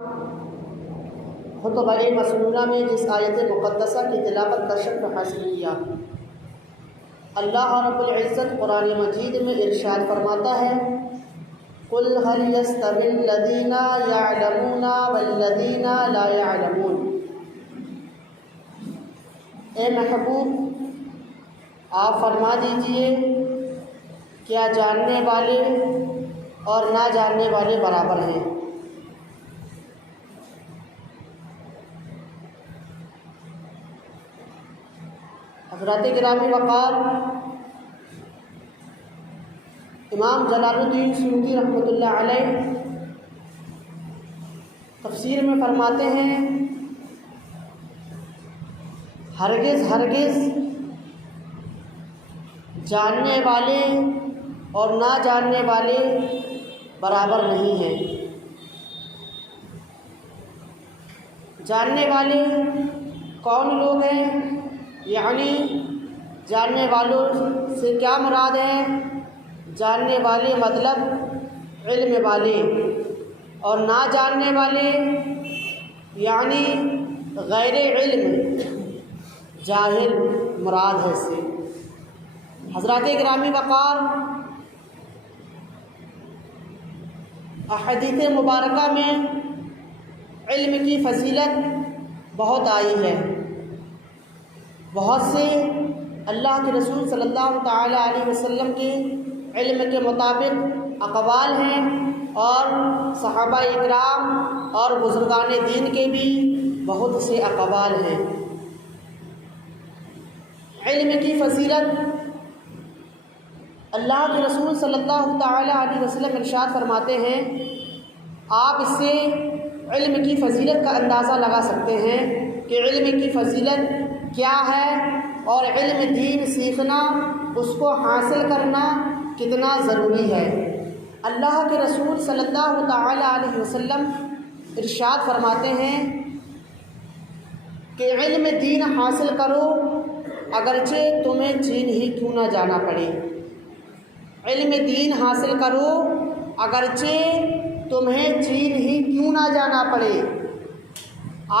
خطبہ مسنونہ میں جس آیت مقدسہ کی تلاوت کا شرف حاصل کیا، اللہ رب العزت قرآن مجید میں ارشاد فرماتا ہے، قُلْ هَلْ يَسْتَوِي الَّذِينَ يَعْلَمُونَ وَالَّذِينَ لَا يَعْلَمُونَ۔ اے محبوب آپ فرما دیجئے، کیا جاننے والے اور نہ جاننے والے برابر ہیں؟ حضرات گرامی وقار، امام جلال الدین سیوطی رحمۃ اللہ علیہ تفسیر میں فرماتے ہیں، ہرگز ہرگز جاننے والے اور نہ جاننے والے برابر نہیں ہیں۔ جاننے والے کون لوگ ہیں؟ یعنی جاننے والوں سے کیا مراد ہے؟ جاننے والے مطلب علم والے، اور نہ جاننے والے یعنی غیر علم جاہل مراد ہے اس سے۔ حضرات گرامی وقار، احادیث مبارکہ میں علم کی فضیلت بہت آئی ہے۔ بہت سے اللہ کے رسول صلی اللہ تعالی علیہ وسلم کے علم کے مطابق اقوال ہیں، اور صحابہ اکرام اور بزرگان دین کے بھی بہت سے اقوال ہیں۔ علم کی فضیلت اللہ کے رسول صلی اللہ تعالی علیہ وسلم ارشاد فرماتے ہیں، آپ اس سے علم کی فضیلت کا اندازہ لگا سکتے ہیں کہ علم کی فضیلت کیا ہے، اور علم دین سیکھنا، اس کو حاصل کرنا کتنا ضروری ہے۔ اللہ کے رسول صلی اللہ تعالی علیہ وسلم ارشاد فرماتے ہیں کہ علم دین حاصل کرو اگرچہ تمہیں چین ہی کیوں نہ جانا پڑے۔ علم دین حاصل کرو اگرچہ تمہیں چین ہی کیوں نہ جانا پڑے۔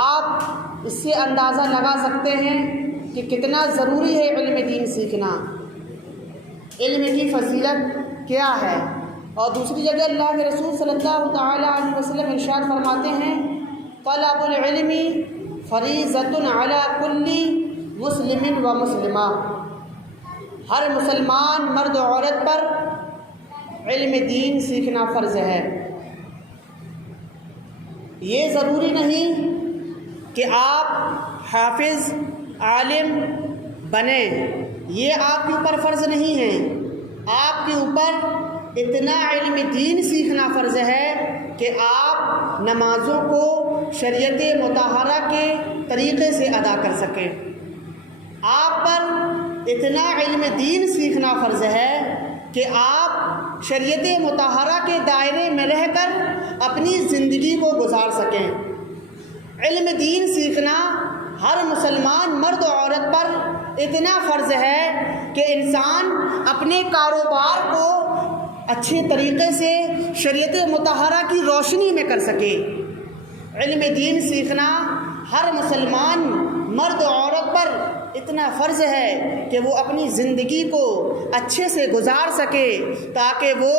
آپ اس سے اندازہ لگا سکتے ہیں کہ کتنا ضروری ہے علم دین سیکھنا، علم کی فضیلت کیا ہے۔ اور دوسری جگہ اللہ کے رسول صلی اللہ تعالی علیہ وسلم ارشاد فرماتے ہیں، طلب العلم فریضۃ علی کل مسلم و مسلمہ۔ ہر مسلمان مرد و عورت پر علم دین سیکھنا فرض ہے۔ یہ ضروری نہیں کہ آپ حافظ عالم بنیں، یہ آپ کے اوپر فرض نہیں ہے۔ آپ کے اوپر اتنا علم دین سیکھنا فرض ہے کہ آپ نمازوں کو شریعت مطہرہ کے طریقے سے ادا کر سکیں۔ آپ پر اتنا علم دین سیکھنا فرض ہے کہ آپ شریعت مطہرہ کے دائرے میں رہ کر اپنی زندگی کو گزار سکیں۔ علم دین سیکھنا ہر مسلمان مرد و عورت پر اتنا فرض ہے کہ انسان اپنے کاروبار کو اچھے طریقے سے شریعت مطہرہ کی روشنی میں کر سکے۔ علم دین سیکھنا ہر مسلمان مرد و عورت پر اتنا فرض ہے کہ وہ اپنی زندگی کو اچھے سے گزار سکے، تاکہ وہ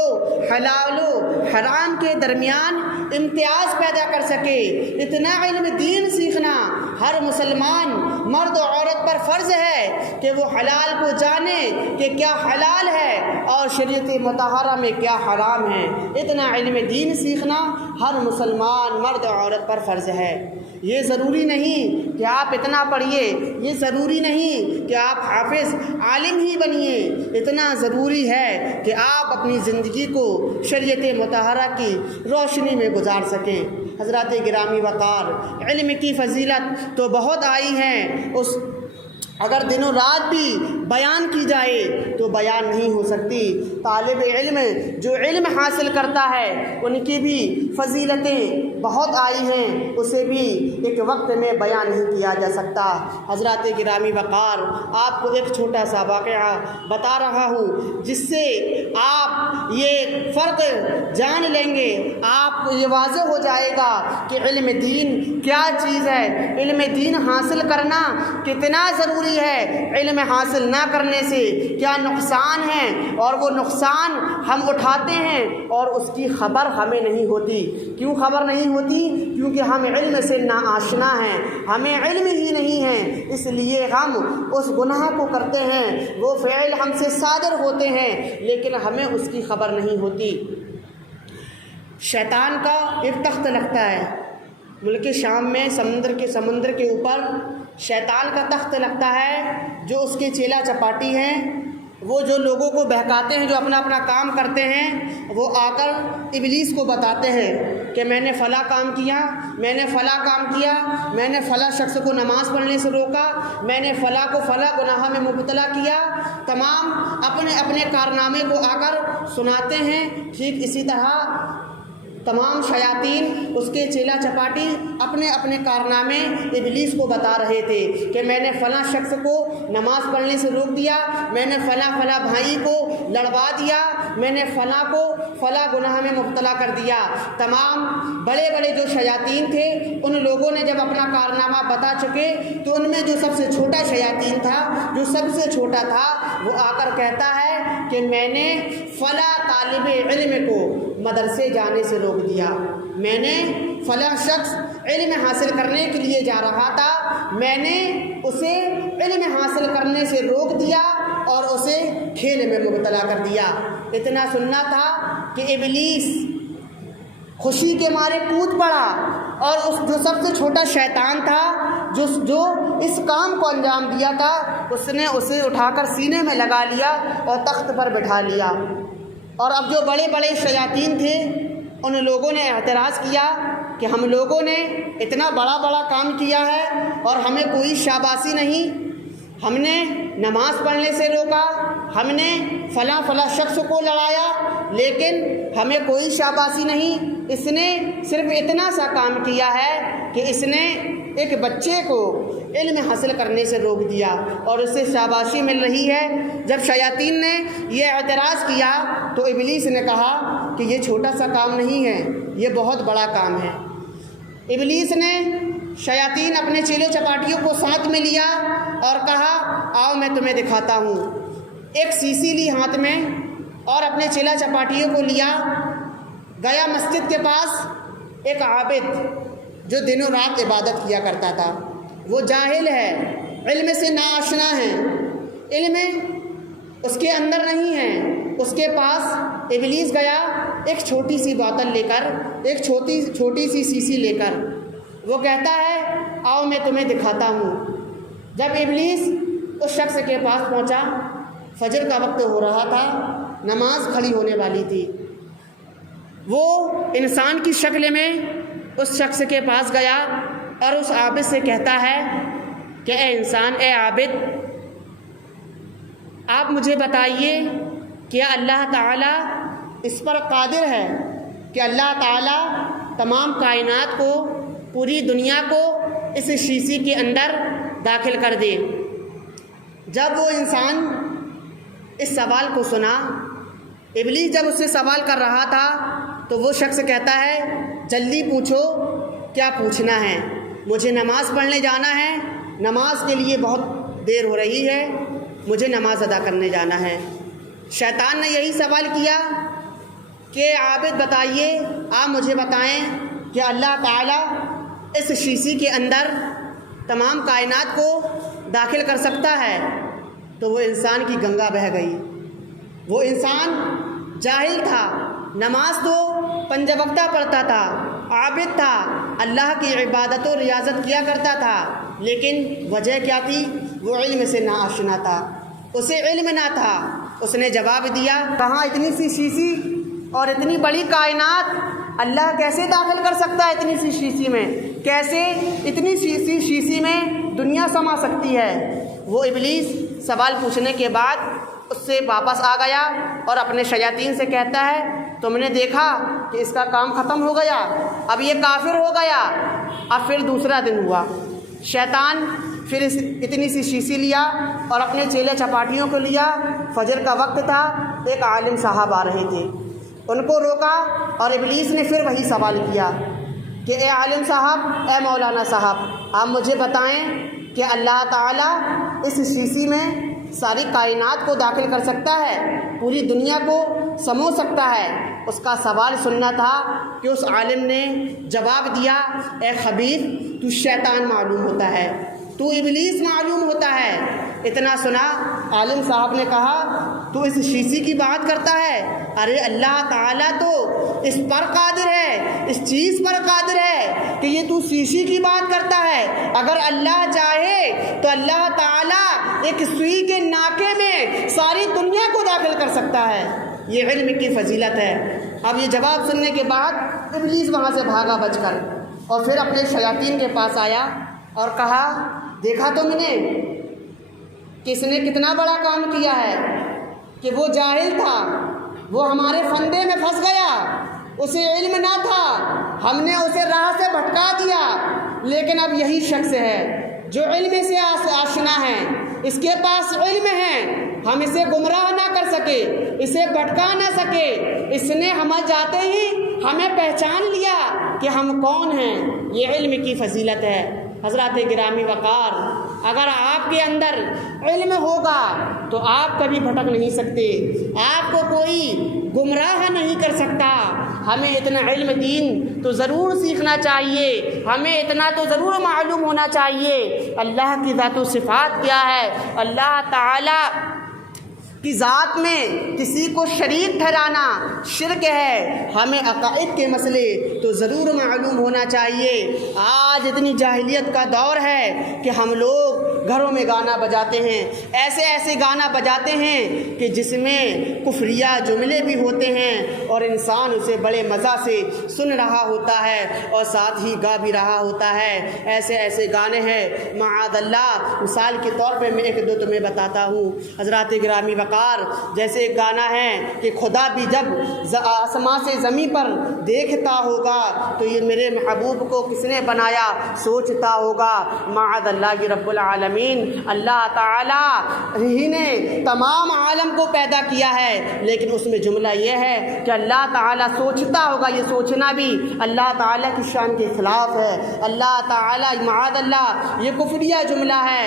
حلال و حرام کے درمیان امتیاز پیدا کر سکے۔ اتنا علم دین سیکھنا ہر مسلمان مرد و عورت پر فرض ہے کہ وہ حلال کو جانے کہ کیا حلال ہے اور شریعت مطہرہ میں کیا حرام ہے۔ اتنا علم دین سیکھنا ہر مسلمان مرد و عورت پر فرض ہے۔ یہ ضروری نہیں کہ آپ اتنا پڑھیے، یہ ضروری نہیں کہ آپ حافظ عالم ہی بنیے، اتنا ضروری ہے کہ آپ اپنی زندگی کو شریعت مطہرہ کی روشنی میں گزار سکیں۔ حضرات گرامی وقار، علم کی فضیلت تو بہت آئی ہیں، اگر دنوں رات بھی بیان کی جائے تو بیان نہیں ہو سکتی۔ طالب علم جو علم حاصل کرتا ہے ان کی بھی فضیلتیں بہت آئی ہیں، اسے بھی ایک وقت میں بیان نہیں کیا جا سکتا۔ حضرات گرامی وقار، آپ کو ایک چھوٹا سا واقعہ بتا رہا ہوں جس سے آپ یہ فرق جان لیں گے، آپ کو یہ واضح ہو جائے گا کہ علم دین کیا چیز ہے، علم دین حاصل کرنا کتنا ضروری ہے، علم حاصل نہ کرنے سے کیا نقصان ہے، اور وہ نقصان ہم اٹھاتے ہیں اور اس کی خبر ہمیں نہیں ہوتی۔ کیوں خبر نہیں ہوتی؟ کیونکہ ہم علم سے ناآشنا ہیں، ہمیں علم ہی نہیں ہے، اس لیے ہم اس گناہ کو کرتے ہیں، وہ فعل ہم سے صادر ہوتے ہیں لیکن ہمیں اس کی خبر نہیں ہوتی۔ شیطان کا ایک تخت لگتا ہے ملک شام میں، سمندر کے اوپر شیطان کا تخت لگتا ہے، جو اس کے چیلا چپاٹی ہیں، وہ جو لوگوں کو بہکاتے ہیں، جو اپنا اپنا کام کرتے ہیں، وہ آ کر ابلیس کو بتاتے ہیں کہ میں نے فلاں کام کیا، میں نے فلاں کام کیا، میں نے فلاں شخص کو نماز پڑھنے سے روکا، میں نے فلاں کو فلاں گناہ میں مبتلا کیا، تمام اپنے اپنے کارنامے کو آ کر سناتے ہیں۔ ٹھیک اسی طرح تمام شیاطین، اس کے چیلا چپاٹی اپنے اپنے کارنامے ابلیس کو بتا رہے تھے کہ میں نے فلاں شخص کو نماز پڑھنے سے روک دیا، میں نے فلاں بھائی کو لڑوا دیا، میں نے فلاں کو فلاں گناہ میں مبتلا کر دیا۔ تمام بڑے بڑے جو شیاطین تھے، ان لوگوں نے جب اپنا کارنامہ بتا چکے تو ان میں جو سب سے چھوٹا شیاطین تھا، جو سب سے چھوٹا تھا، وہ آ کر کہتا ہے کہ میں نے فلاں طالب علم کو مدرسے جانے سے روک دیا، میں نے فلاں شخص علم حاصل کرنے کے لیے جا رہا تھا، میں نے اسے علم حاصل کرنے سے روک دیا اور اسے کھیل میں مبتلا کر دیا۔ اتنا سننا تھا کہ ابلیس خوشی کے مارے کود پڑا، اور اس جو سب سے چھوٹا شیطان تھا، جو اس کام کو انجام دیا تھا، اس نے اسے اٹھا کر سینے میں لگا لیا اور تخت پر بٹھا لیا۔ اور اب جو بڑے بڑے شیاطین تھے، ان لوگوں نے اعتراض کیا کہ ہم لوگوں نے اتنا بڑا کام کیا ہے اور ہمیں کوئی شاباشی نہیں، ہم نے نماز پڑھنے سے روکا، ہم نے فلاں شخص کو لڑایا، لیکن ہمیں کوئی شاباشی نہیں۔ اس نے صرف اتنا سا کام کیا ہے کہ اس نے ایک بچے کو علم حاصل کرنے سے روک دیا اور اسے شاباشی مل رہی ہے۔ جب شیاطین نے یہ اعتراض کیا تو ابلیس نے کہا کہ یہ چھوٹا سا کام نہیں ہے، یہ بہت بڑا کام ہے۔ ابلیس نے شیاطین اپنے چیلوں چپاٹیوں کو ساتھ میں لیا اور کہا آؤ میں تمہیں دکھاتا ہوں۔ ایک سیسی لی ہاتھ میں اور اپنے چیلا چپاٹیوں کو لیا، گیا مسجد کے پاس۔ ایک عابد جو دن و رات عبادت کیا کرتا تھا، وہ جاہل ہے، علم سے ناآشنا ہے، علم اس کے اندر نہیں ہے، اس کے پاس ابلیس گیا ایک چھوٹی سی بوتل لے کر، ایک چھوٹی سی سیسی لے کر، وہ کہتا ہے آؤ میں تمہیں دکھاتا ہوں۔ جب ابلیس اس شخص کے پاس پہنچا، فجر کا وقت ہو رہا تھا، نماز کھڑی ہونے والی تھی، وہ انسان کی شکل میں اس شخص کے پاس گیا اور اس عابد سے کہتا ہے کہ اے انسان، اے عابد، آپ مجھے بتائیے کیا اللہ تعالیٰ اس پر قادر ہے کہ اللہ تعالیٰ تمام کائنات کو، پوری دنیا کو اس شیشی کے اندر داخل کر دے؟ جب وہ انسان اس سوال کو سنا، ابلیس جب اس سے سوال کر رہا تھا، تو وہ شخص کہتا ہے جلدی پوچھو، کیا پوچھنا ہے؟ مجھے نماز پڑھنے جانا ہے، نماز کے لیے بہت دیر ہو رہی ہے، مجھے نماز ادا کرنے جانا ہے۔ شیطان نے یہی سوال کیا کہ عابد بتائیے، آپ مجھے بتائیں کہ اللہ تعالیٰ اس شیشی کے اندر تمام کائنات کو داخل کر سکتا ہے؟ تو وہ انسان کی گنگا بہہ گئی۔ وہ انسان جاہل تھا، نماز تو پنج وقتہ پڑھتا تھا، عابد تھا، اللہ کی عبادت و ریاضت کیا کرتا تھا، لیکن وجہ کیا تھی؟ وہ علم سے ناآشنا تھا، اسے علم نہ تھا۔ اس نے جواب دیا کہاں اتنی سی شیشی اور اتنی بڑی کائنات اللہ کیسے داخل کر سکتا ہے؟ اتنی سی شیشی میں کیسے، اتنی سی شیشی میں دنیا سما سکتی ہے؟ وہ ابلیس سوال پوچھنے کے بعد اس سے واپس آ گیا اور اپنے شیاطین سے کہتا ہے تم نے دیکھا کہ اس کا کام ختم ہو گیا، اب یہ کافر ہو گیا۔ اب پھر دوسرا دن ہوا، شیطان پھر اتنی سی شیشی لیا اور اپنے چیلے چپاٹیوں کو لیا۔ فجر کا وقت تھا، ایک عالم صاحب آ رہے تھے، ان کو روکا اور ابلیس نے پھر وہی سوال کیا کہ اے عالم صاحب، اے مولانا صاحب، آپ مجھے بتائیں کہ اللہ تعالیٰ اس شیشی میں ساری کائنات کو داخل کر سکتا ہے، پوری دنیا کو سمو سکتا ہے؟ اس کا سوال سننا تھا کہ اس عالم نے جواب دیا، اے خبیث، تو شیطان معلوم ہوتا ہے، تو ابلیس معلوم ہوتا ہے۔ اتنا سنا، عالم صاحب نے کہا تو اس شیشی کی بات کرتا ہے؟ ارے اللہ تعالیٰ تو اس پر قادر ہے، اس چیز پر قادر ہے کہ یہ تو شیشی کی بات کرتا ہے۔ اگر اللہ چاہے تو اللہ تعالیٰ ایک سوئی کے ناکے میں ساری دنیا کو داخل کر سکتا ہے۔ یہ علم کی فضیلت ہے۔ اب یہ جواب سننے کے بعد ابلیس وہاں سے بھاگا بچ کر، اور پھر اپنے شیاطین کے پاس آیا اور کہا، دیکھا تم نے کہ اس نے کتنا بڑا کام کیا ہے کہ وہ جاہل تھا، وہ ہمارے فندے میں پھنس گیا، اسے علم نہ تھا، ہم نے اسے راہ سے بھٹکا دیا، لیکن اب یہی شخص ہے جو علم سے آشنا ہے، اس کے پاس علم ہے، ہم اسے گمراہ نہ کر سکے، اسے بھٹکا نہ سکے، اس نے ہم جاتے ہی ہمیں پہچان لیا کہ ہم کون ہیں۔ یہ علم کی فضیلت ہے۔ حضرات گرامی وقار، اگر آپ کے اندر علم ہوگا تو آپ کبھی بھٹک نہیں سکتے، آپ کو کوئی گمراہ نہیں کر سکتا۔ ہمیں اتنا علم دین تو ضرور سیکھنا چاہیے، ہمیں اتنا تو ضرور معلوم ہونا چاہیے اللہ کی ذات و صفات کیا ہے، اللہ تعالیٰ کی ذات میں کسی کو شریک ٹھہرانا شرک ہے۔ ہمیں عقائد کے مسئلے تو ضرور معلوم ہونا چاہیے۔ آج اتنی جاہلیت کا دور ہے کہ ہم لوگ گھروں میں گانا بجاتے ہیں، ایسے ایسے گانا بجاتے ہیں کہ جس میں کفریہ جملے بھی ہوتے ہیں اور انسان اسے بڑے مزہ سے سن رہا ہوتا ہے اور ساتھ ہی گا بھی رہا ہوتا ہے۔ ایسے ایسے گانے ہیں، معاذ اللہ۔ مثال کے طور پہ میں ایک دو تمہیں بتاتا ہوں۔ حضرات گرامی وقار، جیسے ایک گانا ہے کہ خدا بھی جب آسمان سے زمین پر دیکھتا ہوگا تو یہ میرے محبوب کو کس نے بنایا سوچتا ہوگا۔ معاذ اللہ کی رب العالمین، اللہ تعالیٰ ہی نے تمام عالم کو پیدا کیا ہے، لیکن اس میں جملہ یہ ہے کہ اللہ تعالیٰ سوچتا ہوگا۔ یہ سوچنا بھی اللہ تعالیٰ کی شان کے خلاف ہے۔ اللہ تعالیٰ، معاذ اللہ، یہ کفریہ جملہ ہے۔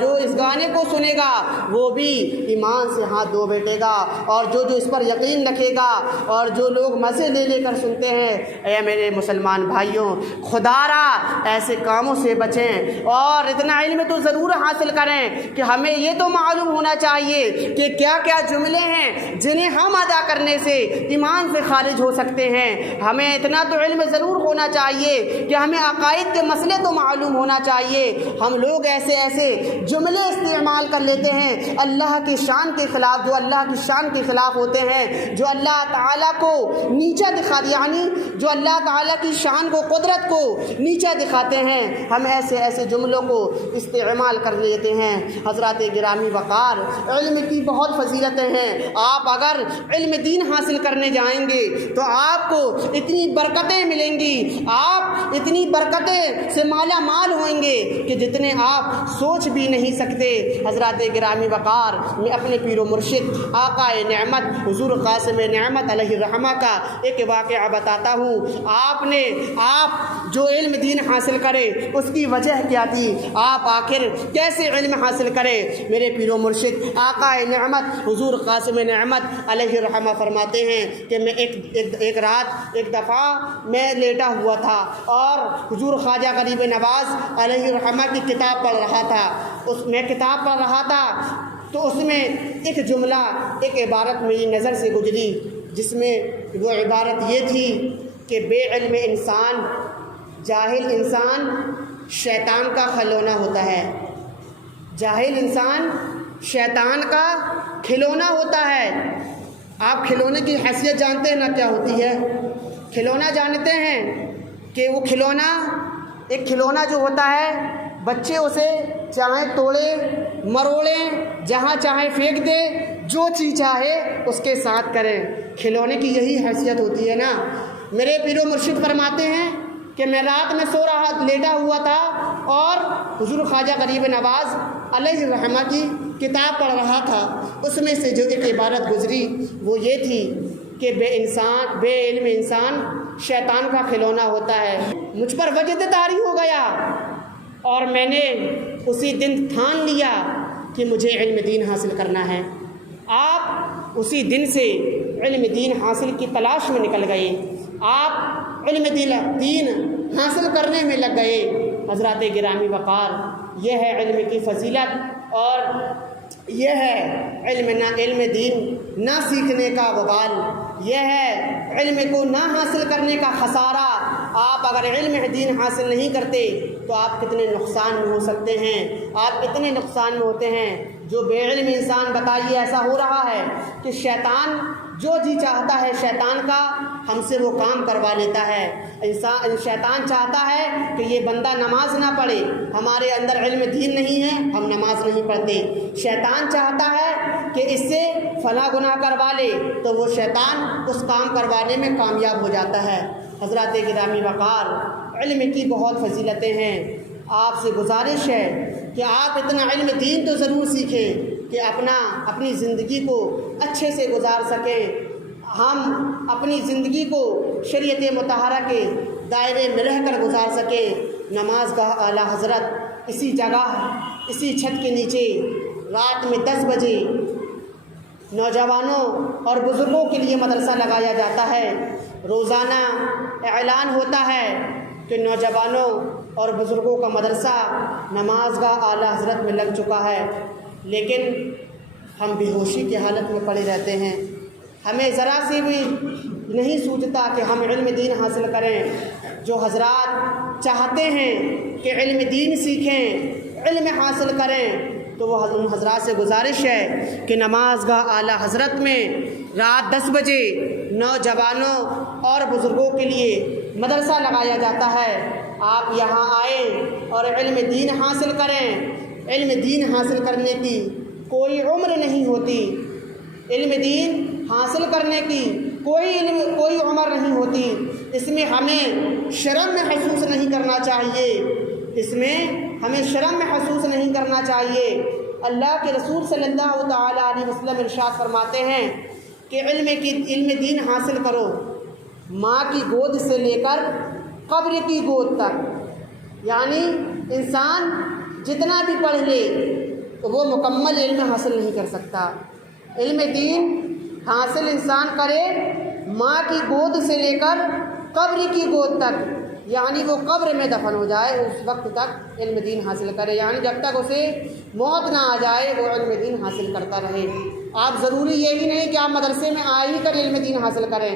جو اس گانے کو سنے گا وہ بھی ایمان سے ہاتھ دھو بیٹھے گا، اور جو اس پر یقین رکھے گا اور جو لوگ مزے لے لے کر سنتے ہیں، اے میرے مسلمان بھائیوں، خدا را ایسے کاموں سے بچیں اور اتنا علم تو ضرور حاصل کریں کہ ہمیں یہ تو معلوم ہونا چاہیے کہ کیا کیا جملے ہیں جنہیں ہم ادا کرنے سے ایمان سے خارج ہو سکتے ہیں۔ ہمیں اتنا تو علم ضرور ہونا چاہیے کہ ہمیں عقائد کے مسئلے تو معلوم ہونا چاہیے۔ ہم لوگ ایسے ایسے جملے استعمال کر لیتے ہیں اللہ کی شان کے خلاف، جو اللہ کی شان کے خلاف ہوتے ہیں، جو اللہ تعالیٰ کو نیچا دکھا، یعنی جو اللہ تعالیٰ کی شان کو، قدرت کو نیچا دکھاتے ہیں، ہم ایسے ایسے جملوں کو استعمال کر لیتے ہیں۔ حضرات گرامی وقار، علم کی بہت فضیلتیں ہیں۔ آپ اگر علم دین حاصل کرنے جائیں گے تو آپ کو اتنی برکتیں ملیں گی، آپ اتنی برکتیں سے مالا مال ہوئیں گے کہ جتنے آپ سوچ بھی نہیں سکتے۔ حضرات گرامی وقار، میں اپنے پیر و مرشد آقا نعمت حضور قاسم نعمت علیہ الرحمہ کا ایک واقعہ بتاتا ہوں۔ آپ جو علم دین حاصل کرے اس کی وجہ کیا تھی؟ آپ آخر کیسے علم حاصل کرے؟ میرے پیر و مرشد آقا نعمت حضور قاسم نعمت علیہ الرحمہ فرماتے ہیں کہ میں ایک دفعہ میں لیٹا ہوا تھا اور حضور خواجہ غریب نواز علیہ الرحمہ کی کتاب پڑھ رہا تھا۔ میں کتاب پڑھ رہا تھا تو اس میں ایک جملہ، ایک عبارت میری نظر سے گزری، جس میں وہ عبارت یہ تھی کہ بے علم انسان، جاہل انسان شیطان کا کھلونا ہوتا ہے۔ جاہل انسان شیطان کا کھلونا ہوتا ہے۔ آپ کھلونے کی حیثیت جانتے ہیں نا کیا ہوتی ہے؟ کھلونا جانتے ہیں کہ وہ ایک کھلونا جو ہوتا ہے، بچے اسے چاہے توڑے مروڑیں، جہاں چاہے پھینک دے، جو چیز چاہے اس کے ساتھ کریں۔ کھلونے کی یہی حیثیت ہوتی ہے نا۔ میرے پیر و مرشد فرماتے ہیں کہ میں رات میں لیٹا ہوا تھا اور حضور خواجہ غریب نواز علیہ الرحمہ کی کتاب پڑھ رہا تھا. اس میں سے جو ایک عبارت گزری وہ یہ تھی کہ بے علم انسان شیطان کا کھلونا ہوتا ہے. مجھ پر وجد طاری ہو گیا اور میں نے اسی دن ٹھان لیا کہ مجھے علم دین حاصل کرنا ہے. آپ اسی دن سے علم دین حاصل کی تلاش میں نکل گئے. آپ علم دین حاصل کرنے میں لگ گئے. حضرات گرامی وقار، یہ ہے علم کی فضیلت اور یہ ہے علم دین نہ سیکھنے کا وبال، یہ ہے علم کو نہ حاصل کرنے کا خسارہ. آپ اگر علم دین حاصل نہیں کرتے تو آپ کتنے نقصان میں ہو سکتے ہیں، آپ کتنے نقصان میں ہوتے ہیں. جو بے علم انسان، بتائیے ایسا ہو رہا ہے کہ شیطان جو جی چاہتا ہے شیطان کا ہم سے وہ کام کروا لیتا ہے. شیطان چاہتا ہے کہ یہ بندہ نماز نہ پڑھے، ہمارے اندر علم دین نہیں ہے، ہم نماز نہیں پڑھتے. شیطان چاہتا ہے کہ اس سے فلاں گناہ کروا لے تو وہ شیطان اس کام کروانے میں کامیاب ہو جاتا ہے. حضرات گرامی وقار، علم کی بہت فضیلتیں ہیں. آپ سے گزارش ہے کہ آپ اتنا علم دین تو ضرور سیکھیں کہ اپنی زندگی کو اچھے سے گزار سکیں. ہم اپنی زندگی کو شریعت مطہرہ کے دائرے میں رہ کر گزار سکیں. نماز گاہ اعلیٰ حضرت اسی جگہ، اسی چھت کے نیچے رات میں 10 بجے نوجوانوں اور بزرگوں کے لیے مدرسہ لگایا جاتا ہے. روزانہ اعلان ہوتا ہے کہ نوجوانوں اور بزرگوں کا مدرسہ نماز گاہ اعلیٰ حضرت میں لگ چکا ہے. لیکن ہم بے ہوشی کی حالت میں پڑے رہتے ہیں. ہمیں ذرا سی بھی نہیں سوچتا کہ ہم علم دین حاصل کریں. جو حضرات چاہتے ہیں کہ علم دین سیکھیں، علم حاصل کریں، تو وہ ان حضرات سے گزارش ہے کہ نماز گاہ اعلیٰ حضرت میں رات 10 بجے نوجوانوں اور بزرگوں کے لیے مدرسہ لگایا جاتا ہے. آپ یہاں آئیں اور علم دین حاصل کریں. علم دین حاصل کرنے کی کوئی عمر نہیں ہوتی. علم دین حاصل کرنے کی کوئی عمر نہیں ہوتی. اس میں ہمیں شرم محسوس نہیں کرنا چاہیے. اس میں ہمیں شرم محسوس نہیں کرنا چاہیے. اللہ کے رسول صلی اللہ تعالیٰ علیہ وسلم ارشاد فرماتے ہیں کہ علم دین حاصل کرو ماں کی گود سے لے کر قبر کی گود تک. یعنی انسان جتنا بھی پڑھ لے تو وہ مکمل علم حاصل نہیں کر سکتا. علم دین حاصل انسان کرے ماں کی گود سے لے کر قبر کی گود تک، یعنی وہ قبر میں دفن ہو جائے اس وقت تک علم دین حاصل کرے. یعنی جب تک اسے موت نہ آ جائے وہ علم دین حاصل کرتا رہے. آپ ضروری یہی نہیں کہ آپ مدرسے میں آ ہی کر علم دین حاصل کریں.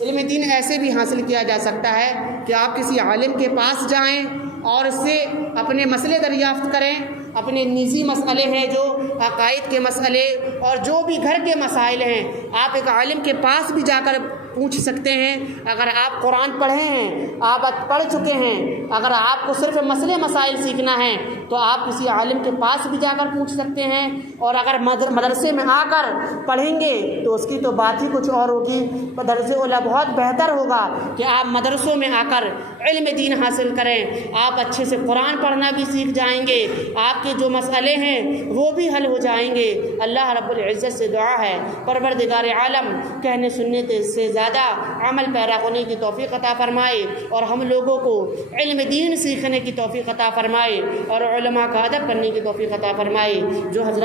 علم دین ایسے بھی حاصل کیا جا سکتا ہے کہ آپ کسی عالم کے پاس جائیں اور اس سے اپنے مسئلے دریافت کریں. اپنے نجی مسئلے ہیں جو عقائد کے مسئلے اور جو بھی گھر کے مسائل ہیں، آپ ایک عالم کے پاس بھی جا کر پوچھ سکتے ہیں. اگر آپ قرآن پڑھے ہیں، آپ پڑھ چکے ہیں، اگر آپ کو صرف مسئلے مسائل سیکھنا ہے تو آپ کسی عالم کے پاس بھی جا کر پوچھ سکتے ہیں. اور اگر مدرسے میں آ کر پڑھیں گے تو اس کی تو بات ہی کچھ اور ہوگی. درس اولیٰ بہت بہتر ہوگا کہ آپ مدرسوں میں آ کر علم دین حاصل کریں. آپ اچھے سے قرآن پڑھنا بھی سیکھ جائیں گے، آپ کے جو مسئلے ہیں وہ بھی حل ہو جائیں گے. اللہ رب العزت سے دعا ہے پروردگار عالم کہنے سننے سے زیادہ عمل پیرا ہونے کی توفیق عطا فرمائے اور ہم لوگوں کو علم دین سیکھنے کی توفیق عطا فرمائے اور علماء کا ادب کرنے کی توفیق عطا فرمائے. جو حضرات